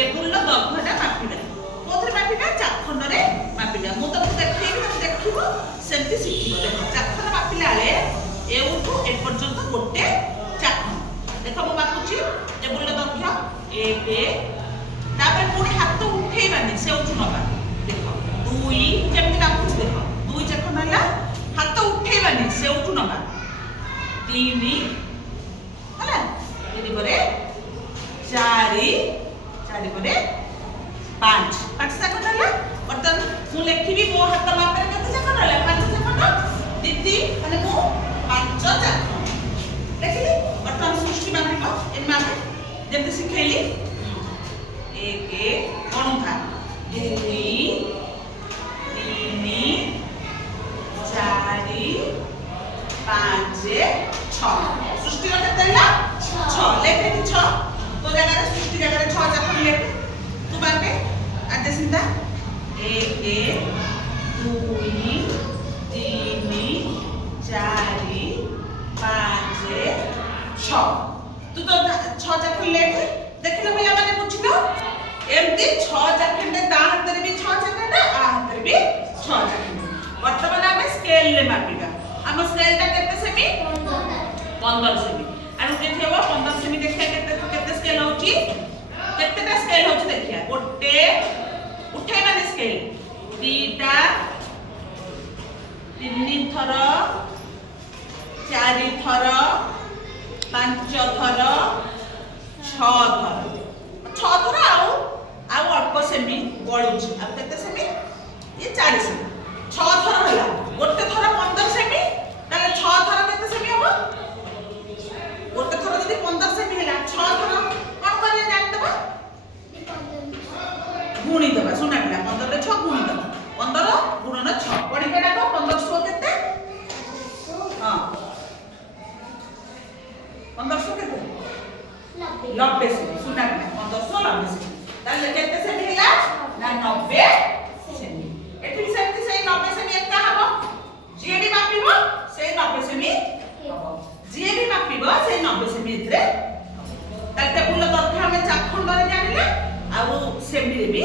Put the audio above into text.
table दग्धटा मापिबा कोथरे मापिबा चाखंड रे मापिबा मु तुमको देखैबी तुम देखिबो सेमती शिखिबो देखो चाखंड मापिला बेले एउठू ए पर्यंत गोटे चाखंड देखो मु मापुची टेबुल दग्ध 1 तापर पुणी हाथ उठेबानी से उठू नबा देखो 2 जेमती मापुची देखो 2 चाखंड हला हाथ उठेबानी से उठू नबा 3 हला यदि करे 4 ପରେ 5 ଚାଖଣ୍ଡ ହେଲା ବର୍ତ୍ତମାନ ମୁଁ ଲେଖିବି ମୋ ହାତ ମାପରେ କେତେ ଚାଖଣ୍ଡ ହେଲା 5 ଚାଖଣ୍ଡ ଦିଦି ମାନେ ମୁଁ 5 ଚାଖଣ୍ଡ ଲେଖିଲି ବର୍ତ୍ତମାନ ସୃଷ୍ଟି ମାପିବ ଏ ମାପେ ଯେମିତି ଶିଖେଇଲି 1 ଗଣୁଥା 2 3 4 5 6 ସୃଷ୍ଟି କେତେ ହେଲା 6 ଲେଖିଲି 6 तो जगह सृष्टि जगह 6 चाखंड लेके तू बाटे आते सिंधा 1 2 3 4 5 6 तू तो 6 चाखंड लेके देखिलो पिला माने बुझिलो एमती 6 चाखंड ता हाथ रे भी 6 चाखंड आ हाथ रे भी 6 चाखंड वर्तमान हम स्केल ले मापिबा हम स्केल ता केते सेमी 15 सेमी आरो देखियो 15 सेमी देखिया केते स्केल होची केतेटा स्केल होची देखिया गोटे उठे माने स्केल दीटा 3 थर 4 थर 5 थर 6 थर आउ अल्प सेमी बळुची आ केते सेमी ये 4 सेमी 6 थर होला गोटे थर 15 सेमी ताले 6 थर केते सेमी हो गोटे थर जदी 15 सेमी हैला 6 थर कोन करे जानि दबा गुणी दबा सुना पिला 15 रे 6 गुणी दबा 15 गुणन 6 पड़ी केटा को 1500 केते हां 1500 केते 90 सेमी सुना पिला 1500 90 सेमी ताले केते सेमी हैला ना 90 सेमी एठी सेमी से 90 सेमी एका हबो जे भी मापिबो से 90 सेमी हबो जे भी मापिबो से 90 सेमी इतरे ता टेबुल दर्घ हम चाखंड रे जानिले आ सेमी रे भी